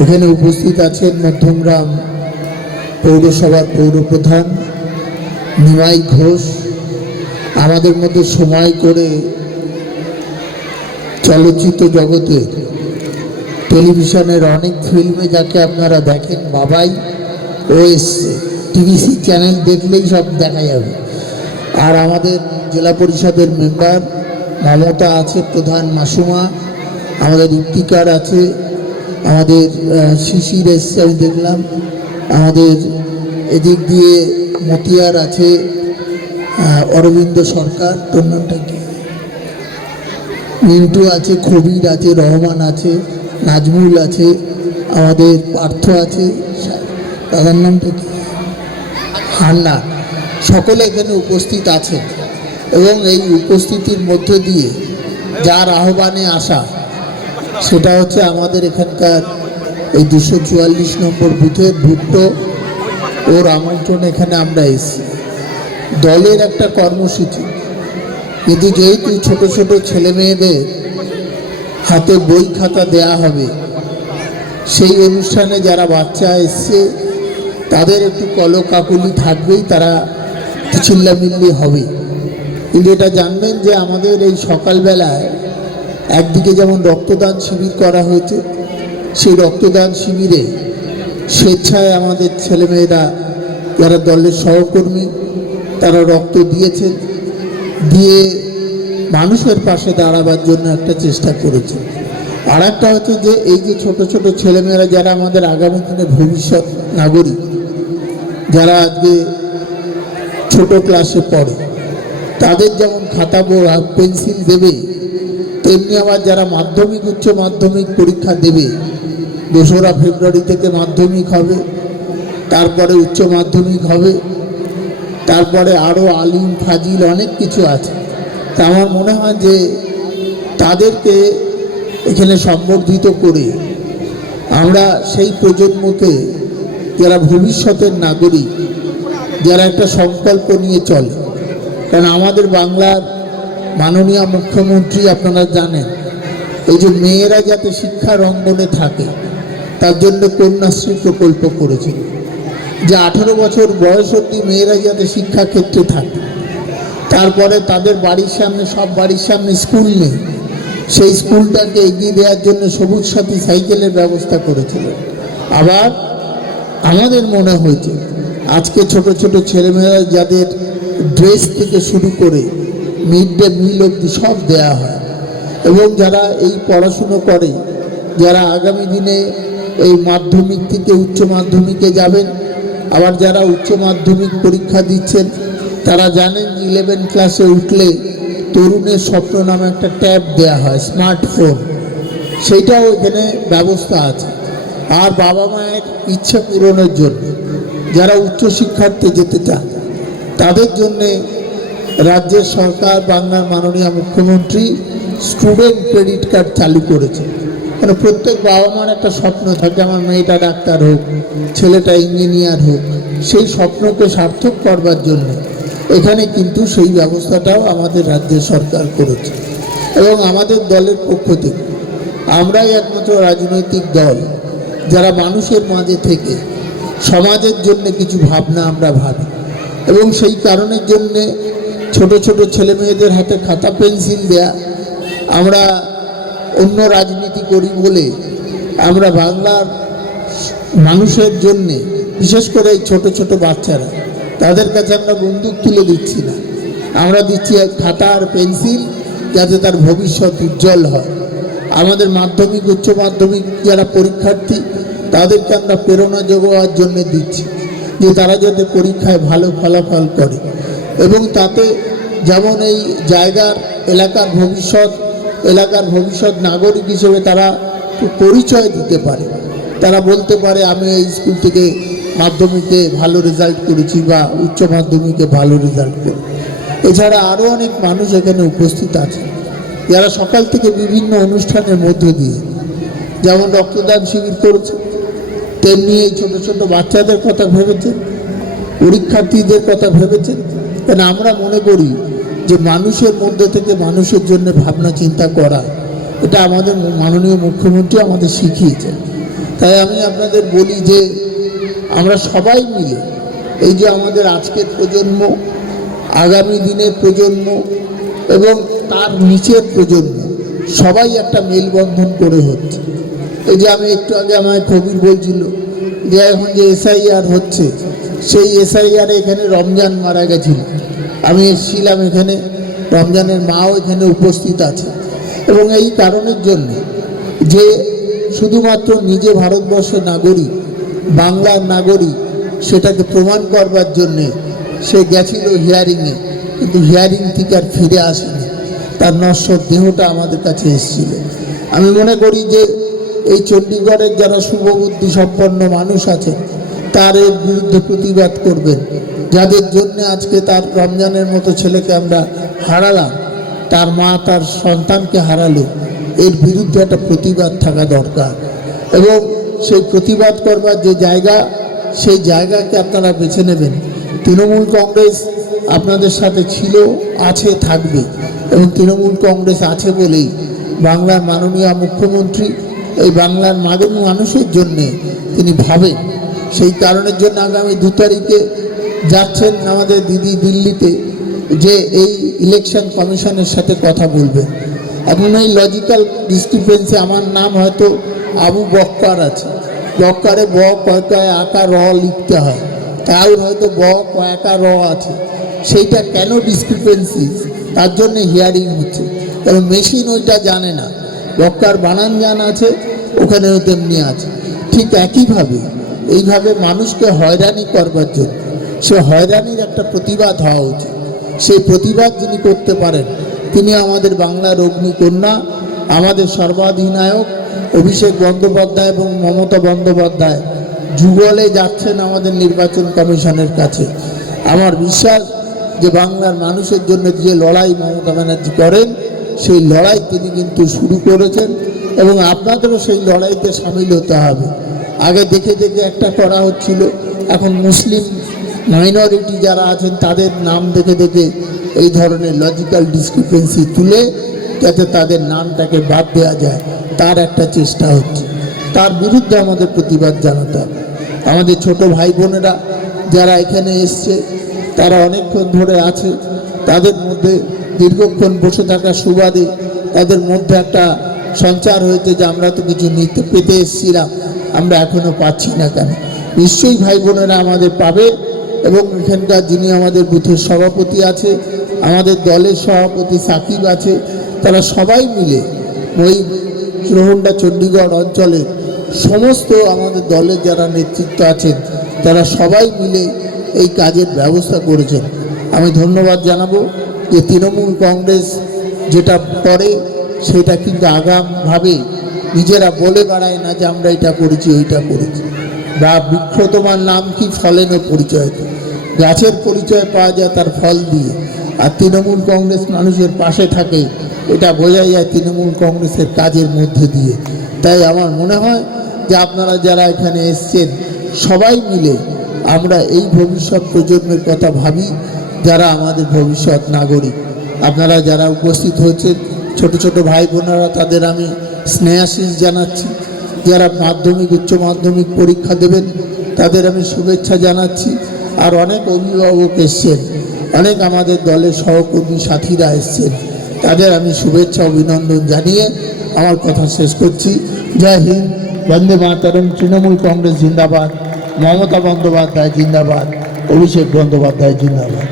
এখানে উপস্থিত আছেন মধ্যমগ্রাম পৌরসভার পৌরপ্রধান নিমাই ঘোষ। আমাদের মধ্যে সময় করে চলচ্চিত্র জগতের টেলিভিশনের অনেক ফিল্মে যাকে আপনারা দেখেন বাবাই ও এসছে, টিভিসি চ্যানেল দেখলেই সব দেখা যাবে। আর আমাদের জেলা পরিষদের মেম্বার মমতা আছে, প্রধান মাসুমা, আমাদের ইফতিকার আছে, আমাদের শিশির এসছে আমি দেখলাম, আমাদের এদিক দিয়ে মতিয়ার আছে, অরবিন্দ সরকার, তোর নামটা কি, মিন্টু আছে, খবির আছে, রহমান আছে, নাজমুল আছে, আমাদের পার্থ আছে, দাদার নামটা কি, হান্না, সকলে এখানে উপস্থিত আছে। এবং এই উপস্থিতির মধ্য দিয়ে যার আহ্বানে আসা সেটা হচ্ছে আমাদের এখানকার এই 244 নম্বর বুথের ভুট্টো ওর আমন্ত্রণে এখানে আমরা এসেছি। দলের একটা কর্মসূচি, কিন্তু যেহেতু ছোট ছোট ছেলে মেয়েদের হাতে বই খাতা দেয়া হবে, সেই অনুষ্ঠানে যারা বাচ্চা এসছে তাদের একটু কলকাকুলি থাকবেই, তারা চিল্লামিল্লি হবে। কিন্তু এটা জানবেন যে আমাদের এই সকালবেলায় একদিকে যেমন রক্তদান শিবির করা হয়েছে, সেই রক্তদান শিবিরে স্বেচ্ছায় আমাদের ছেলেমেয়েরা যারা দলের সহকর্মী তারা রক্ত দিয়েছেন, দিয়ে মানুষের পাশে দাঁড়াবার জন্য একটা চেষ্টা করেছে। আর একটা হচ্ছে যে এই যে ছোট ছোট ছেলেমেয়েরা যারা আমাদের আগামী দিনের ভবিষ্যৎ নাগরিক, যারা আজকে ছোট ক্লাসে পড়ে, তাদের যেমন খাতা পেন্সিল দেবে, তেমনি আবার যারা মাধ্যমিক উচ্চ মাধ্যমিক পরীক্ষা দেবে, 2রা ফেব্রুয়ারি থেকে মাধ্যমিক হবে, তারপরে উচ্চ মাধ্যমিক হবে, তারপরে আরও আলিম ফাজিল অনেক কিছু আছে। তা আমার মনে হয় যে তাদেরকে এখানে সম্বর্ধিত করে আমরা সেই প্রজন্মকে, যারা ভবিষ্যতের নাগরিক, যারা একটা সংকল্প নিয়ে চলে, কারণ আমাদের বাংলার মাননীয় মুখ্যমন্ত্রী আপনারা জানেন এই যে মেয়েরা যাতে শিক্ষার অঙ্গনে থাকে তার জন্য কন্যাশ্রী প্রকল্প করেছিল, যে 18 বছর বয়স অবধি মেয়েরা যাতে শিক্ষাক্ষেত্রে থাকে। তারপরে তাদের বাড়ির সামনে, সব বাড়ির সামনে স্কুল নেই, সেই স্কুলটাকে এগিয়ে দেওয়ার জন্য সবুজ সাথী সাইকেলের ব্যবস্থা করেছিল। আবার আমাদের মনে হয়েছে আজকে ছোট ছোট ছেলেমেয়েরা যাদের ড্রেস থেকে শুরু করে মিড ডে মিল অবধি সব দেয়া হয়, এবং যারা এই পড়াশুনো করে, যারা আগামী দিনে এই মাধ্যমিক থেকে উচ্চ মাধ্যমিকে যাবেন, আবার যারা উচ্চ মাধ্যমিক পরীক্ষা দিচ্ছেন তারা জানেন যে 11 ক্লাসে উঠলে তরুণের স্বপ্ন নামে একটা ট্যাব দেয়া হয়, স্মার্টফোন, সেইটাও এখানে ব্যবস্থা আছে। আর বাবা মায়ের ইচ্ছা পূরণের জন্য যারা উচ্চশিক্ষার্থে যেতে চান তাদের জন্যে রাজ্যের সরকার, বাংলার মাননীয় মুখ্যমন্ত্রী স্টুডেন্ট ক্রেডিট কার্ড চালু করেছে। কেন প্রত্যেক বাবা মার একটা স্বপ্ন থাকে, আমার মেয়েটা ডাক্তার হোক, ছেলেটা ইঞ্জিনিয়ার হোক, সেই স্বপ্নকে সার্থক করবার জন্য এখানে কিন্তু সেই ব্যবস্থাটাও আমাদের রাজ্যের সরকার করেছে। এবং আমাদের দলের পক্ষ থেকে আমরাই একমাত্র রাজনৈতিক দল যারা মানুষের মাঝে থেকে সমাজের জন্য কিছু ভাবনা আমরা ভাবি, এবং সেই কারণের জন্যে ছোট ছোট ছেলে মেয়েদের হাতে খাতা পেন্সিল দেয়া। আমরা অন্য রাজনীতি করি বলে আমরা বাংলার মানুষের জন্যে, বিশেষ করে এই ছোট ছোট বাচ্চারা, তাদের কাছে আমরা বন্দুক তুলে দিচ্ছি না, আমরা দিচ্ছি এক খাতা আর পেন্সিল, যাতে তার ভবিষ্যৎ উজ্জ্বল হয়। আমাদের মাধ্যমিক উচ্চ মাধ্যমিক যারা পরীক্ষার্থী তাদেরকে আমরা প্রেরণা যোগাবার জন্য দিচ্ছি, যে তারা যাতে পরীক্ষায় ভালো ফলাফল করে, এবং তাতে যেমন এই জায়গার এলাকার ভবিষ্যৎ নাগরিক হিসেবে তারা পরিচয় দিতে পারে, তারা বলতে পারে আমি এই স্কুল থেকে মাধ্যমিকে ভালো রেজাল্ট করেছি বা উচ্চ মাধ্যমিকে ভালো রেজাল্ট করি। এছাড়া আরও অনেক মানুষ এখানে উপস্থিত আছে যারা সকাল থেকে বিভিন্ন অনুষ্ঠানের মধ্য দিয়ে যেমন রক্তদান শিবির করেছে, তেমনি এই ছোট ছোট বাচ্চাদের কথা ভেবেছেন, পরীক্ষার্থীদের কথা ভেবেছেন। কারণ আমরা মনে করি যে মানুষের মধ্যে থেকে মানুষের জন্য ভাবনা চিন্তা করা এটা আমাদের মাননীয় মুখ্যমন্ত্রী আমাদের শিখিয়েছেন। তাই আমি আপনাদের বলি যে আমরা সবাই মিলে এই যে আমাদের আজকের প্রজন্ম, আগামী দিনের প্রজন্ম এবং তার নিচের প্রজন্ম সবাই একটা মেলবন্ধন করে হচ্ছে। এই যে আমি একটু আগে আমার কবির বলছিল যে এখন যে এসআইআর হচ্ছে, সেই এসআইআর এখানে রমজান মারা গেছিল, আমি এসেছিলাম এখানে, রমজানের মাও এখানে উপস্থিত আছে। এবং এই কারণের জন্য যে শুধুমাত্র নিজে ভারতবর্ষের নাগরিক, বাংলার নাগরিক, সেটাকে প্রমাণ করবার জন্যে সে গেছিল হিয়ারিংয়ে, কিন্তু হিয়ারিং থেকে আর ফিরে আসেনি, তার নশ্বর দেহটা আমাদের কাছে এসেছিল। আমি মনে করি যে এই চণ্ডীগড়ের যারা শুভবুদ্ধি সম্পন্ন মানুষ আছে তার এর বিরুদ্ধে প্রতিবাদ করবেন, যাদের জন্য আজকে তার রমজানের মতো ছেলেকে আমরা হারালাম, তার মা তার সন্তানকে হারালো, এর বিরুদ্ধে একটা প্রতিবাদ থাকা দরকার। এবং সেই প্রতিবাদ করবার যে জায়গা, সেই জায়গাকে আপনারা বেছে নেবেন। তৃণমূল কংগ্রেস আপনাদের সাথে ছিল, আছে, থাকবে। এবং তৃণমূল কংগ্রেস আছে বলেই বাংলার মাননীয় মুখ্যমন্ত্রী এই বাংলার মানুষের জন্যে তিনি ভাবেন। সেই কারণের জন্য আগামী 2 তারিখে যাচ্ছেন আমাদের দিদি দিল্লিতে, যে এই ইলেকশন কমিশনের সাথে কথা বলবেন। এখন এই লজিক্যাল ডিসক্রিপেন্সি, আমার নাম হয়তো আবু বক্কার আছে, বক্কারে ব কয় আকা র লিখতে হয়, তাও হয়তো ব কয়কা র আছে, সেইটা কেন ডিসক্রিপেন্সি, তার জন্য হিয়ারিং হচ্ছে। কারণ মেশিন ওইটা জানে না, বক্কার বানান জান আছে, ওখানেও তেমনি আছে। ঠিক একইভাবে এইভাবে মানুষকে হয়রানি করবার জন্য সে হয়রানির একটা প্রতিবাদ হওয়া উচিত। সেই প্রতিবাদ যিনি করতে পারেন তিনি আমাদের বাংলার অগ্নিকন্যা, আমাদের সর্বাধিনায়ক অভিষেক বন্দ্যোপাধ্যায় এবং মমতা বন্দ্যোপাধ্যায় যুগলে যাচ্ছেন আমাদের নির্বাচন কমিশনের কাছে। আমার বিশ্বাস যে বাংলার মানুষের জন্য যে লড়াই মমতা ব্যানার্জি করেন, সেই লড়াই তিনি কিন্তু শুরু করেছেন এবং আপনাদেরও সেই লড়াইতে সামিল হতে হবে। আগে দেখে দেখে একটা করা হচ্ছিল, এখন মুসলিম মাইনরিটি যারা আছেন তাদের নাম দেখে দেখে এই ধরনের লজিক্যাল ডিসক্রিপেন্সি তুলে যাতে তাদের নামটাকে বাদ দেওয়া যায়, তার একটা চেষ্টা হচ্ছে। তার বিরুদ্ধে আমাদের প্রতিবাদ জানাতে হবে। আমাদের ছোট ভাই বোনেরা যারা এখানে এসছে তারা অনেকক্ষণ ধরে আছে, তাদের মধ্যে দীর্ঘক্ষণ বসে থাকার সুবাদে তাদের মধ্যে একটা সঞ্চার হয়েছে যে আমরা তো কিছু নিতে পেতে এসেছিলাম, আমরা এখনও পাচ্ছি না কেন। নিশ্চয়ই ভাই বোনেরা আমাদের পাবে। এবং এখানকার যিনি আমাদের বুথের সভাপতি আছে, আমাদের দলের সভাপতি সাকিব আছে, তারা সবাই মিলে ওই রোহন্ডা চণ্ডীগড় অঞ্চলের সমস্ত আমাদের দলের যারা নেতৃত্ব আছেন তারা সবাই মিলে এই কাজের ব্যবস্থা করেছেন। আমি ধন্যবাদ জানাবো যে তৃণমূল কংগ্রেস যেটা করে সেটা কিন্তু আগামভাবে নিজেরা বলে বেড়ায় না যে আমরা এটা করেছি ওইটা করেছি, বা বৃক্ষ তোমার নাম কি ফলেনও পরিচয়, গাছের পরিচয় পাওয়া যায় তার ফল দিয়ে। আর তৃণমূল কংগ্রেস মানুষের পাশে থাকে, এটা বোঝা যায় তৃণমূল কংগ্রেসের কাজের মধ্যে দিয়ে। তাই আমার মনে হয় যে আপনারা যারা এখানে এসছেন সবাই মিলে আমরা এই ভবিষ্যৎ প্রজন্মের কথা ভাবি, যারা আমাদের ভবিষ্যৎ নাগরিক। আপনারা যারা উপস্থিত হয়েছেন ছোট ছোট ভাই বোনেরা, তাদের আমি স্নেহাশিস জানাচ্ছি। যারা মাধ্যমিক উচ্চ মাধ্যমিক পরীক্ষা দেবেন তাদের আমি শুভেচ্ছা জানাচ্ছি। আর অনেক অভিভাবক এসছেন, অনেক আমাদের দলের সহকর্মী সাথীরা এসছেন, তাদের আমি শুভেচ্ছা অভিনন্দন জানিয়ে আমার কথা শেষ করছি। জয় হিন্দ, বন্দে মাতরম, তৃণমূল কংগ্রেস জিন্দাবাদ, মমতা বন্দ্যোপাধ্যায় জিন্দাবাদ, অভিষেক বন্দ্যোপাধ্যায় জিন্দাবাদ।